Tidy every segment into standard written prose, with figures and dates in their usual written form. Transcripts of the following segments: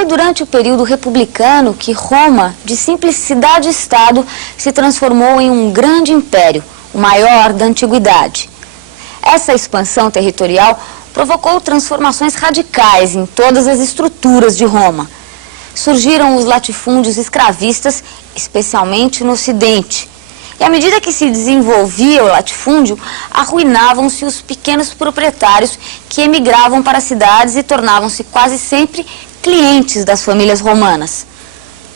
foi durante o período republicano que Roma, de simples cidade-estado, se transformou em um grande império, o maior da antiguidade. Essa expansão territorial provocou transformações radicais em todas as estruturas de Roma. Surgiram os latifúndios escravistas, especialmente no Ocidente. E à medida que se desenvolvia o latifúndio, arruinavam-se os pequenos proprietários que emigravam para as cidades e tornavam-se quase sempre clientes das famílias romanas.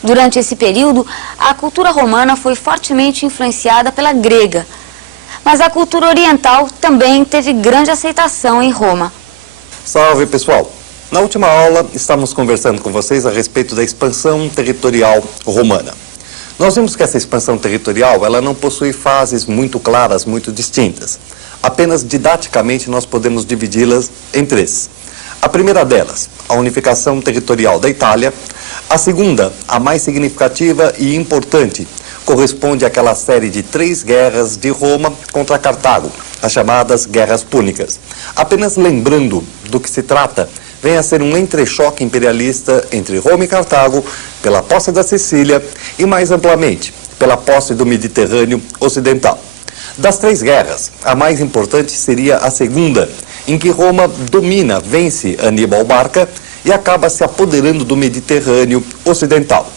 Durante esse período, a cultura romana foi fortemente influenciada pela grega, mas a cultura oriental também teve grande aceitação em Roma. Salve, pessoal! Na última aula, estávamos conversando com vocês a respeito da expansão territorial romana. Nós vimos que essa expansão territorial, ela não possui fases muito claras, muito distintas. Apenas didaticamente nós podemos dividi-las em três. A primeira delas, a unificação territorial da Itália. A segunda, a mais significativa e importante, corresponde àquela série de 3 guerras de Roma contra Cartago, as chamadas Guerras Púnicas. Apenas lembrando do que se trata, vem a ser um entrechoque imperialista entre Roma e Cartago pela posse da Sicília e, mais amplamente, pela posse do Mediterrâneo Ocidental. Das 3 guerras, a mais importante seria a segunda, em que Roma domina, vence Aníbal Barca e acaba se apoderando do Mediterrâneo Ocidental.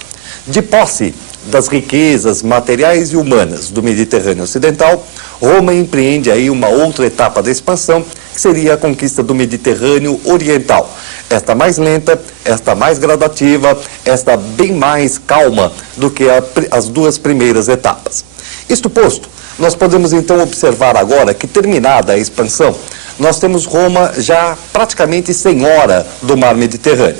De posse das riquezas materiais e humanas do Mediterrâneo Ocidental, Roma empreende aí uma outra etapa da expansão, que seria a conquista do Mediterrâneo Oriental. Esta mais lenta, esta mais gradativa, esta bem mais calma do que as 2 primeiras etapas. Isto posto, nós podemos então observar agora que, terminada a expansão, nós temos Roma já praticamente senhora do mar Mediterrâneo.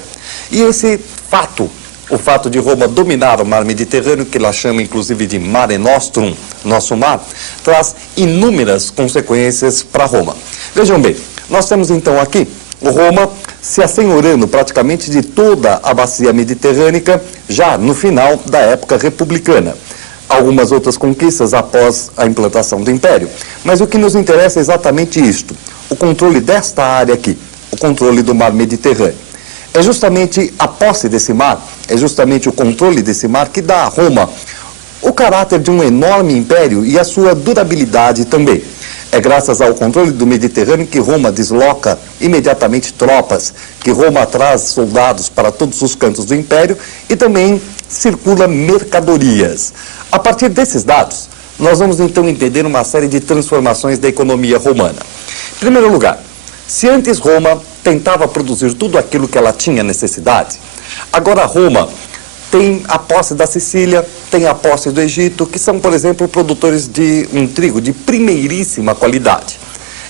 E esse fato, o fato de Roma dominar o mar Mediterrâneo, que ela chama inclusive de Mare Nostrum, nosso mar, traz inúmeras consequências para Roma. Vejam bem, nós temos então aqui Roma se assenhorando praticamente de toda a bacia mediterrânica já no final da época republicana. Algumas outras conquistas após a implantação do Império. Mas o que nos interessa é exatamente isto, o controle desta área aqui, o controle do mar Mediterrâneo. É justamente a posse desse mar, é justamente o controle desse mar que dá a Roma o caráter de um enorme império e a sua durabilidade também. É graças ao controle do Mediterrâneo que Roma desloca imediatamente tropas, que Roma traz soldados para todos os cantos do império e também circula mercadorias. A partir desses dados, nós vamos então entender uma série de transformações da economia romana. Em primeiro lugar, se antes Roma tentava produzir tudo aquilo que ela tinha necessidade, agora Roma tem a posse da Sicília, tem a posse do Egito, que são, por exemplo, produtores de um trigo de primeiríssima qualidade,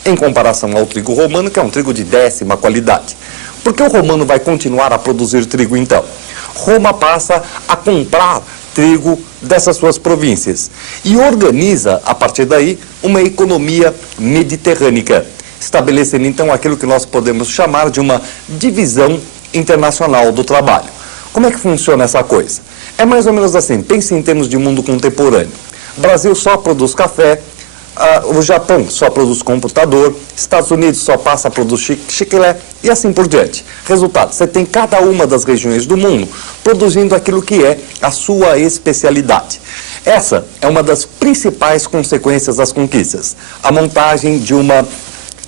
em comparação ao trigo romano, que é um trigo de 10ª qualidade. Por que o romano vai continuar a produzir trigo, então? Roma passa a comprar trigo dessas suas províncias e organiza, a partir daí, uma economia mediterrânica, estabelecendo, então, aquilo que nós podemos chamar de uma divisão internacional do trabalho. Como é que funciona essa coisa? É mais ou menos assim, pense em termos de mundo contemporâneo. O Brasil só produz café, o Japão só produz computador, Estados Unidos só passa a produzir chiclé e assim por diante. Resultado, você tem cada uma das regiões do mundo produzindo aquilo que é a sua especialidade. Essa é uma das principais consequências das conquistas, a montagem de uma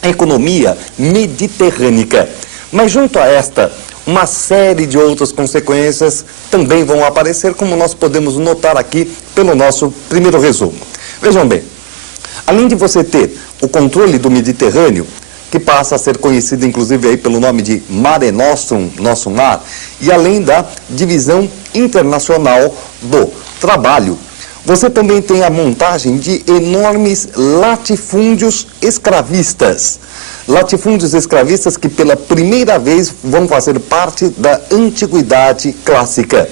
economia mediterrânea. Mas junto a esta, uma série de outras consequências também vão aparecer, como nós podemos notar aqui pelo nosso primeiro resumo. Vejam bem, além de você ter o controle do Mediterrâneo, que passa a ser conhecido inclusive aí pelo nome de Mare Nostrum, nosso mar, e além da divisão internacional do trabalho, você também tem a montagem de enormes latifúndios escravistas. Latifúndios escravistas que pela primeira vez vão fazer parte da antiguidade clássica.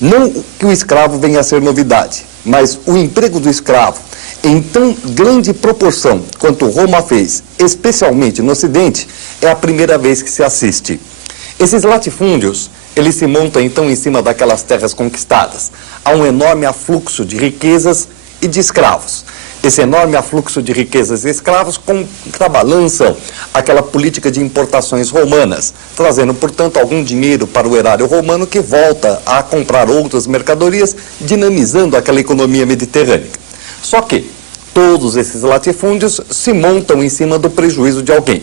Não que o escravo venha a ser novidade, mas o emprego do escravo em tão grande proporção quanto Roma fez, especialmente no Ocidente, é a primeira vez que se assiste. Esses latifúndios, eles se montam então em cima daquelas terras conquistadas. Há um enorme afluxo de riquezas e de escravos. Esse enorme afluxo de riquezas e escravos contrabalançam aquela política de importações romanas, trazendo, portanto, algum dinheiro para o erário romano que volta a comprar outras mercadorias, dinamizando aquela economia mediterrânea. Só que todos esses latifúndios se montam em cima do prejuízo de alguém.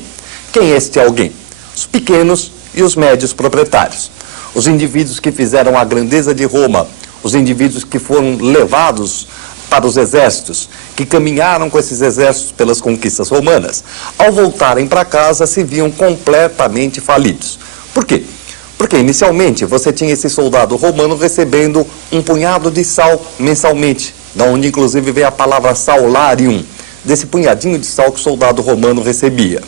Quem é este alguém? Os pequenos e os médios proprietários. Os indivíduos que fizeram a grandeza de Roma, os indivíduos que foram levados para os exércitos, que caminharam com esses exércitos pelas conquistas romanas, ao voltarem para casa se viam completamente falidos. Por quê? Porque inicialmente você tinha esse soldado romano recebendo um punhado de sal mensalmente, da onde inclusive veio a palavra salarium, desse punhadinho de sal que o soldado romano recebia.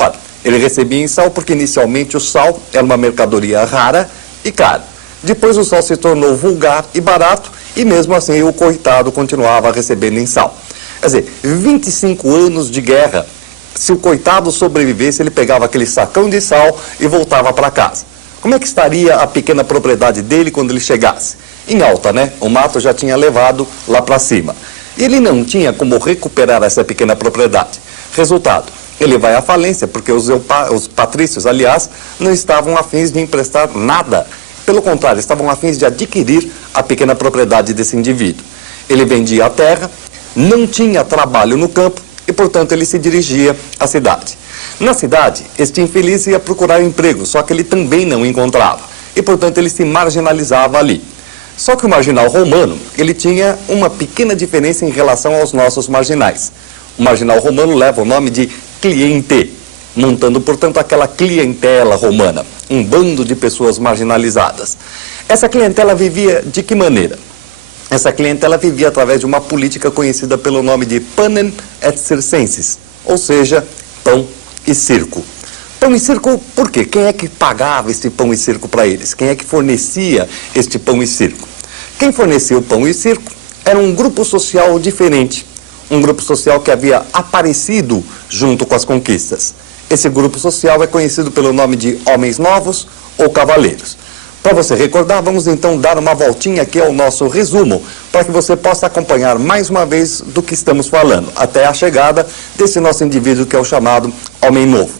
Ora, ele recebia em sal porque inicialmente o sal era uma mercadoria rara e cara. Depois o sal se tornou vulgar e barato e mesmo assim o coitado continuava recebendo em sal. Quer dizer, 25 anos de guerra, se o coitado sobrevivesse, ele pegava aquele sacão de sal e voltava para casa. Como é que estaria a pequena propriedade dele quando ele chegasse? Em alta, né? O mato já tinha levado lá para cima. E ele não tinha como recuperar essa pequena propriedade. Resultado, ele vai à falência, porque os patrícios, aliás, não estavam afins de emprestar nada. Pelo contrário, estavam afins de adquirir a pequena propriedade desse indivíduo. Ele vendia a terra, não tinha trabalho no campo e, portanto, ele se dirigia à cidade. Na cidade, este infeliz ia procurar emprego, só que ele também não encontrava. E, portanto, ele se marginalizava ali. Só que o marginal romano, ele tinha uma pequena diferença em relação aos nossos marginais. O marginal romano leva o nome de cliente, montando, portanto, aquela clientela romana, um bando de pessoas marginalizadas. Essa clientela vivia de que maneira? Essa clientela vivia através de uma política conhecida pelo nome de panem et circenses, ou seja, pão e circo. Pão e circo, por quê? Quem é que pagava este pão e circo para eles? Quem é que fornecia este pão e circo? Quem fornecia o pão e circo era um grupo social diferente, um grupo social que havia aparecido junto com as conquistas. Esse grupo social é conhecido pelo nome de homens novos ou cavaleiros. Para você recordar, vamos então dar uma voltinha aqui ao nosso resumo, para que você possa acompanhar mais uma vez do que estamos falando, até a chegada desse nosso indivíduo que é o chamado homem novo.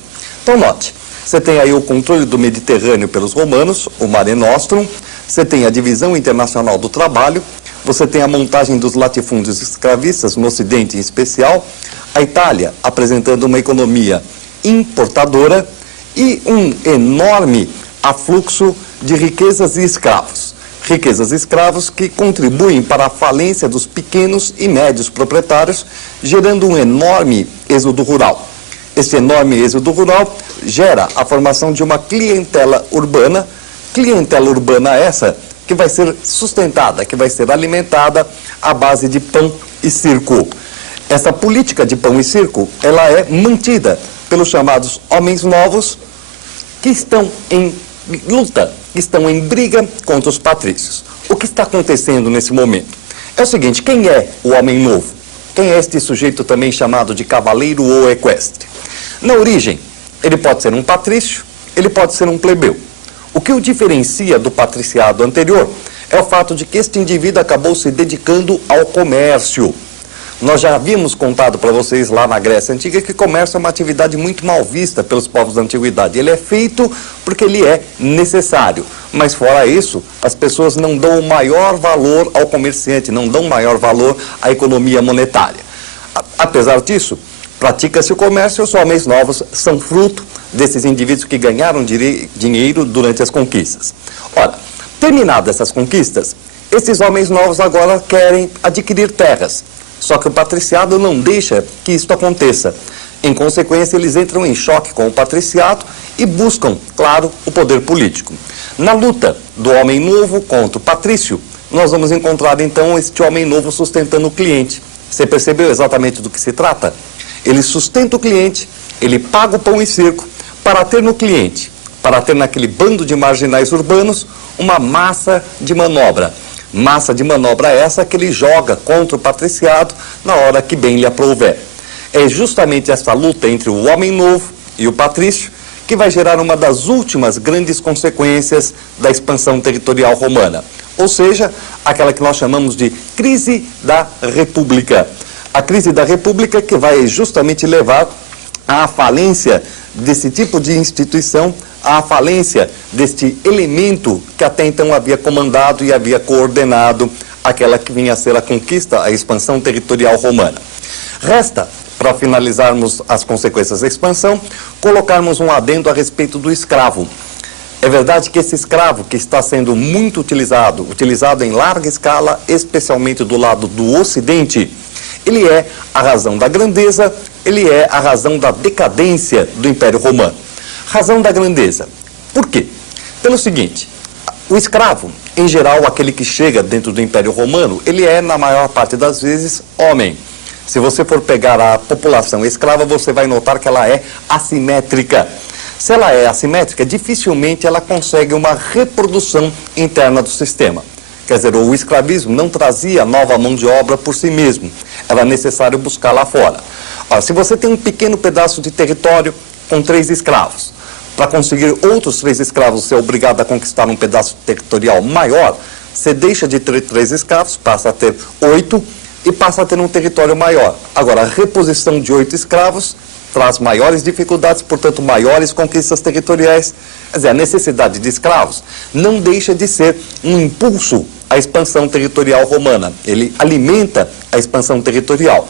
Então note, você tem aí o controle do Mediterrâneo pelos romanos, o Mare Nostrum, você tem a divisão internacional do trabalho, você tem a montagem dos latifúndios escravistas no Ocidente em especial, a Itália apresentando uma economia importadora e um enorme afluxo de riquezas e escravos. Riquezas e escravos que contribuem para a falência dos pequenos e médios proprietários, gerando um enorme êxodo rural. Esse enorme êxodo rural gera a formação de uma clientela urbana essa que vai ser sustentada, que vai ser alimentada à base de pão e circo. Essa política de pão e circo, ela é mantida pelos chamados homens novos, que estão em luta, que estão em briga contra os patrícios. O que está acontecendo nesse momento? É o seguinte, quem é o homem novo? Quem é este sujeito também chamado de cavaleiro ou equestre? Na origem, ele pode ser um patrício, ele pode ser um plebeu. O que o diferencia do patriciado anterior é o fato de que este indivíduo acabou se dedicando ao comércio. Nós já havíamos contado para vocês lá na Grécia Antiga que comércio é uma atividade muito mal vista pelos povos da Antiguidade. Ele é feito porque ele é necessário. Mas fora isso, as pessoas não dão o maior valor ao comerciante, não dão o maior valor à economia monetária. Apesar disso, pratica-se o comércio e os homens novos são fruto desses indivíduos que ganharam dinheiro durante as conquistas. Ora, terminadas essas conquistas, esses homens novos agora querem adquirir terras. Só que o patriciado não deixa que isso aconteça. Em consequência, eles entram em choque com o patriciado e buscam, claro, o poder político. Na luta do homem novo contra o patrício, nós vamos encontrar então este homem novo sustentando o cliente. Você percebeu exatamente do que se trata? Ele sustenta o cliente, ele paga o pão e circo para ter no cliente, para ter naquele bando de marginais urbanos, uma massa de manobra. Massa de manobra essa que ele joga contra o patriciado na hora que bem lhe aprouver. É justamente essa luta entre o homem novo e o patrício que vai gerar uma das últimas grandes consequências da expansão territorial romana. Ou seja, aquela que nós chamamos de crise da república. A crise da República que vai justamente levar à falência desse tipo de instituição, à falência deste elemento que até então havia comandado e havia coordenado aquela que vinha a ser a conquista, a expansão territorial romana. Resta, para finalizarmos as consequências da expansão, colocarmos um adendo a respeito do escravo. É verdade que esse escravo que está sendo muito utilizado em larga escala, especialmente do lado do Ocidente, ele é a razão da grandeza, ele é a razão da decadência do Império Romano. Razão da grandeza. Por quê? Pelo seguinte, o escravo, em geral, aquele que chega dentro do Império Romano, ele é, na maior parte das vezes, homem. Se você for pegar a população escrava, você vai notar que ela é assimétrica. Se ela é assimétrica, dificilmente ela consegue uma reprodução interna do sistema. Quer dizer, o escravismo não trazia nova mão de obra por si mesmo. Era necessário buscar lá fora. Ora, se você tem um pequeno pedaço de território com 3 escravos, para conseguir outros 3 escravos, você é obrigado a conquistar um pedaço territorial maior, você deixa de ter 3 escravos, passa a ter 8 e passa a ter um território maior. Agora, a reposição de 8 escravos traz maiores dificuldades, portanto, maiores conquistas territoriais. Quer dizer, a necessidade de escravos não deixa de ser um impulso à expansão territorial romana. Ele alimenta a expansão territorial.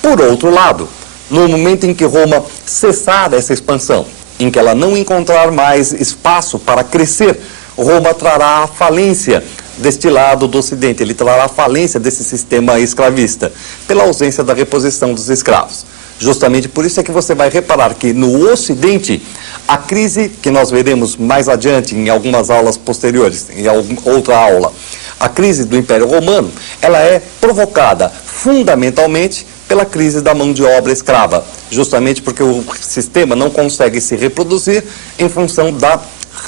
Por outro lado, no momento em que Roma cessar essa expansão, em que ela não encontrar mais espaço para crescer, Roma trará a falência deste lado do Ocidente, ele trará a falência desse sistema escravista, pela ausência da reposição dos escravos. Justamente por isso é que você vai reparar que no Ocidente, a crise que nós veremos mais adiante em algumas aulas posteriores, em outra aula, a crise do Império Romano, ela é provocada fundamentalmente pela crise da mão de obra escrava, justamente porque o sistema não consegue se reproduzir em função da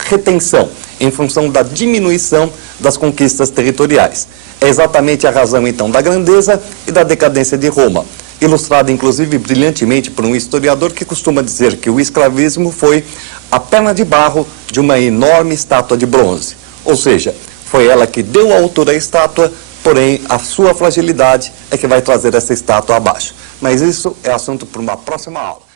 retenção, em função da diminuição das conquistas territoriais. É exatamente a razão, então, da grandeza e da decadência de Roma, ilustrada, inclusive, brilhantemente por um historiador que costuma dizer que o escravismo foi a perna de barro de uma enorme estátua de bronze. Ou seja, foi ela que deu a altura à estátua, porém, a sua fragilidade é que vai trazer essa estátua abaixo. Mas isso é assunto para uma próxima aula.